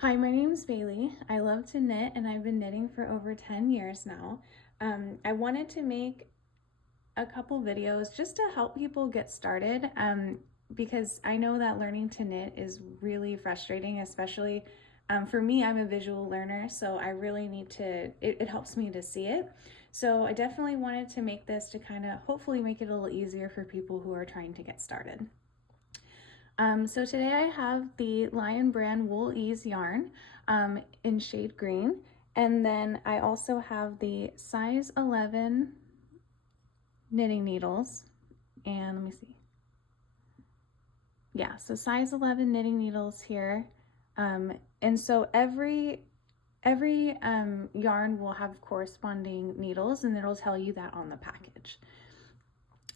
Hi, my name is Bailey. I love to knit and I've been knitting for over 10 years now. I wanted to make a couple videos just to help people get started because I know that learning to knit is really frustrating, especially for me. I'm a visual learner, so I really need to, it helps me to see it. So I definitely wanted to make this to kind of hopefully make it a little easier for people who are trying to get started. So today I have the Lion Brand Wool Ease yarn in shade green. And then I also have the size 11 knitting needles. And let me see. Yeah, so size 11 knitting needles here. And so every yarn will have corresponding needles, and it'll tell you that on the package.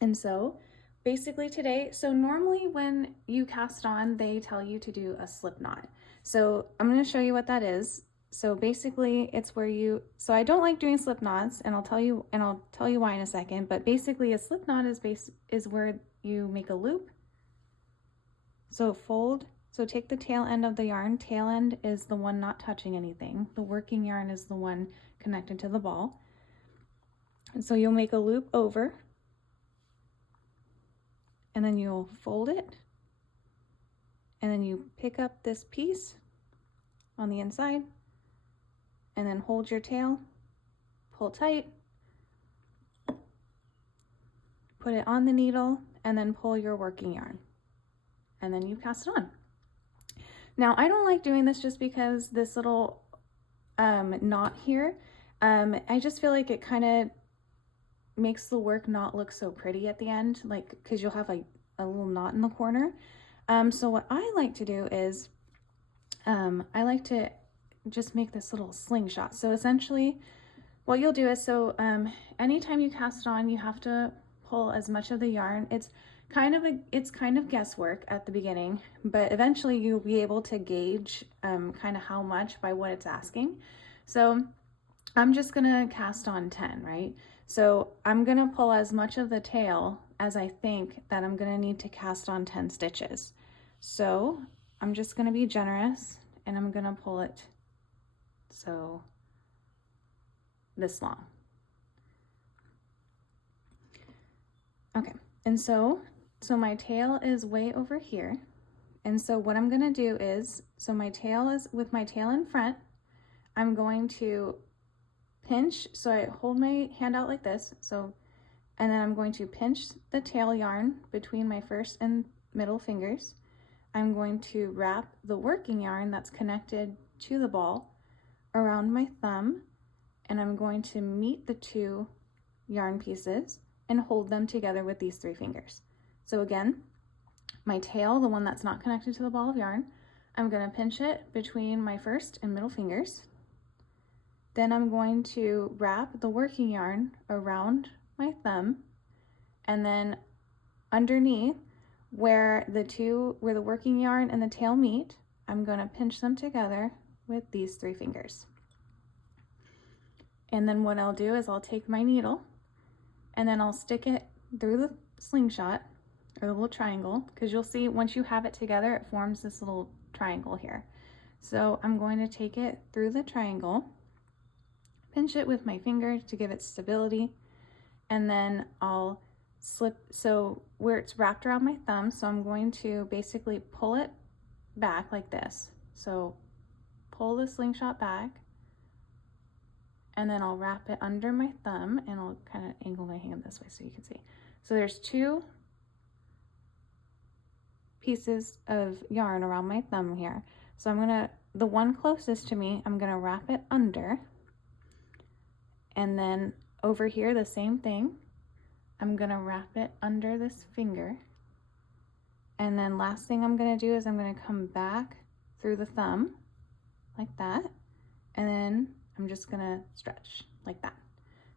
And so basically today, so normally when you cast on, they tell you to do a slip knot. So I'm going to show you what that is. So basically it's where you, so I don't like doing slip knots, and I'll tell you why in a second, but basically a slip knot is where you make a loop. So fold, so take the tail end of the yarn. Tail end is the one not touching anything. The working yarn is the one connected to the ball. And so you'll make a loop over, and then you'll fold it, and then you pick up this piece on the inside, and then hold your tail, pull tight, put it on the needle, and then pull your working yarn, and then you cast it on. Now I don't like doing this just because this little knot here, I just feel like it kind of makes the work not look so pretty at the end, like because you'll have like a little knot in the corner. So what I like to do is I like to just make this little slingshot. So essentially what you'll do is, so anytime you cast on, you have to pull as much of the yarn. It's kind of guesswork at the beginning, but eventually you'll be able to gauge kind of how much by what it's asking. So I'm just gonna cast on 10, right? So I'm gonna pull as much of the tail as I think that I'm gonna need to cast on 10 stitches. So I'm just gonna be generous, and I'm gonna pull it so this long. Okay, and so my tail is way over here. And so what I'm gonna do is, so my tail is, with my tail in front, I'm going to pinch, so I hold my hand out like this, so, and then I'm going to pinch the tail yarn between my first and middle fingers. I'm going to wrap the working yarn that's connected to the ball around my thumb, and I'm going to meet the two yarn pieces and hold them together with these 3 fingers. So again, my tail, the one that's not connected to the ball of yarn, I'm going to pinch it between my first and middle fingers. Then I'm going to wrap the working yarn around my thumb, and then underneath where the working yarn and the tail meet, I'm going to pinch them together with these 3 fingers. And then what I'll do is I'll take my needle, and then I'll stick it through the slingshot, or the little triangle, because you'll see once you have it together, it forms this little triangle here. So I'm going to take it through the triangle, pinch it with my finger to give it stability, and then I'll slip, so where it's wrapped around my thumb, so I'm going to basically pull it back like this. So pull the slingshot back, and then I'll wrap it under my thumb, and I'll kind of angle my hand this way so you can see. So there's 2 pieces of yarn around my thumb here. So I'm gonna, the one closest to me, I'm gonna wrap it under, and then over here the same thing, I'm gonna wrap it under this finger, and then last thing I'm gonna do is I'm gonna come back through the thumb like that, and then I'm just gonna stretch like that.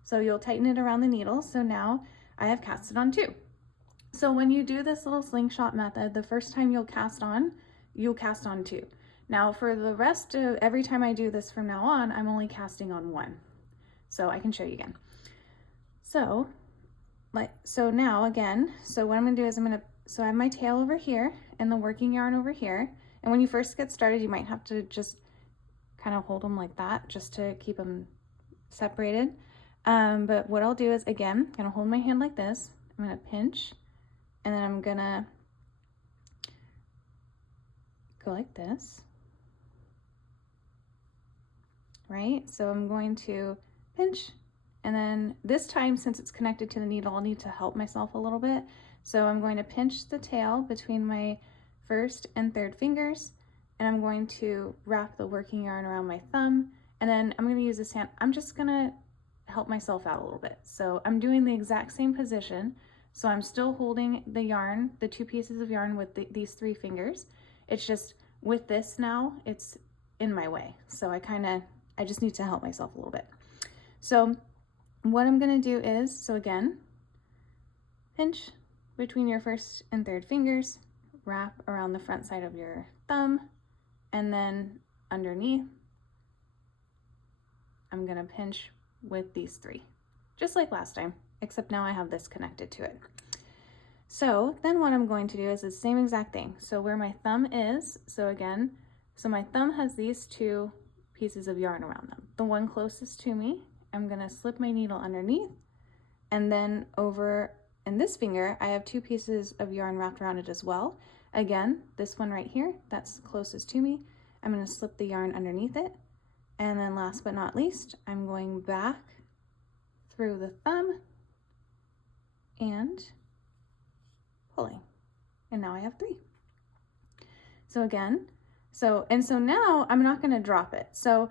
So you'll tighten it around the needle. So now I have casted on 2. So when you do this little slingshot method, the first time you'll cast on 2. Now for the rest of, every time I do this from now on, I'm only casting on 1. So I can show you again. So now again, so what I'm gonna do is so I have my tail over here and the working yarn over here. And when you first get started, you might have to just kind of hold them like that just to keep them separated. But what I'll do is, again, I'm gonna hold my hand like this. I'm gonna pinch, and then I'm gonna go like this, right? So I'm going to pinch, and then this time, since it's connected to the needle, I'll need to help myself a little bit. So I'm going to pinch the tail between my first and third fingers, and I'm going to wrap the working yarn around my thumb, and then I'm going to use this hand. I'm just going to help myself out a little bit. So I'm doing the exact same position. So I'm still holding the yarn, the 2 pieces of yarn with these 3 fingers. It's just with this now, it's in my way. So I just need to help myself a little bit. So what I'm going to do is, so again, pinch between your first and third fingers, wrap around the front side of your thumb, and then underneath, I'm going to pinch with these 3, just like last time, except now I have this connected to it. So then what I'm going to do is the same exact thing. So where my thumb is, so again, so my thumb has these 2 pieces of yarn around them. The one closest to me, I'm going to slip my needle underneath, and then over in this finger, I have 2 pieces of yarn wrapped around it as well. Again, this one right here, that's closest to me. I'm going to slip the yarn underneath it. And then last but not least, I'm going back through the thumb and pulling. And now I have 3. So again, so now I'm not going to drop it. So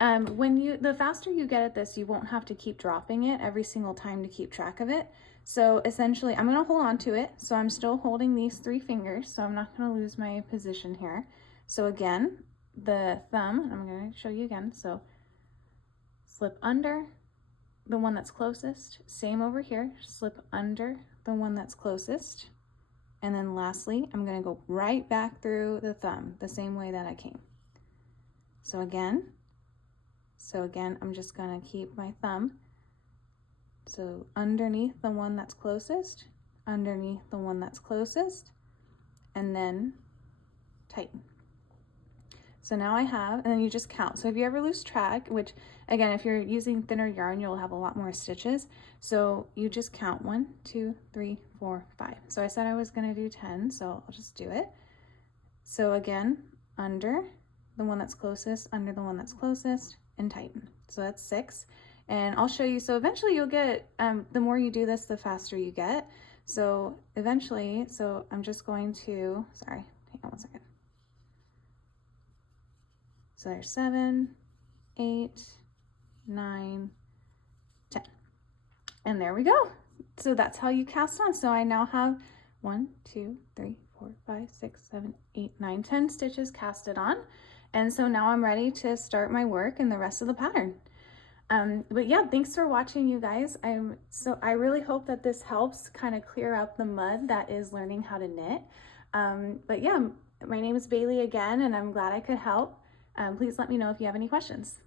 the faster you get at this, you won't have to keep dropping it every single time to keep track of it. So essentially, I'm going to hold on to it. So I'm still holding these 3 fingers, so I'm not going to lose my position here. So again, the thumb, I'm going to show you again. So slip under the one that's closest. Same over here, slip under the one that's closest. And then lastly, I'm going to go right back through the thumb the same way that I came. So again, I'm just going to keep my thumb. So underneath the one that's closest, underneath the one that's closest, and then tighten. So now I have, and then you just count. So if you ever lose track, which again, if you're using thinner yarn, you'll have a lot more stitches. So you just count 1, 2, 3, 4, 5. So I said I was going to do 10, so I'll just do it. So again, under the one that's closest, under the one that's closest, and tighten. So that's 6. And I'll show you, so eventually you'll get, the more you do this, the faster you get. So eventually, so I'm just going to, sorry, hang on 1 second. So there's 7, 8, 9, 10. And there we go. So that's how you cast on. So I now have 1, 2, 3, 4, 5, 6, 7, 8, 9, 10 stitches casted on. And so now I'm ready to start my work and the rest of the pattern. But yeah, thanks for watching, you guys. I really hope that this helps kind of clear up the mud that is learning how to knit. But yeah, my name is Bailey again, and I'm glad I could help. Please let me know if you have any questions.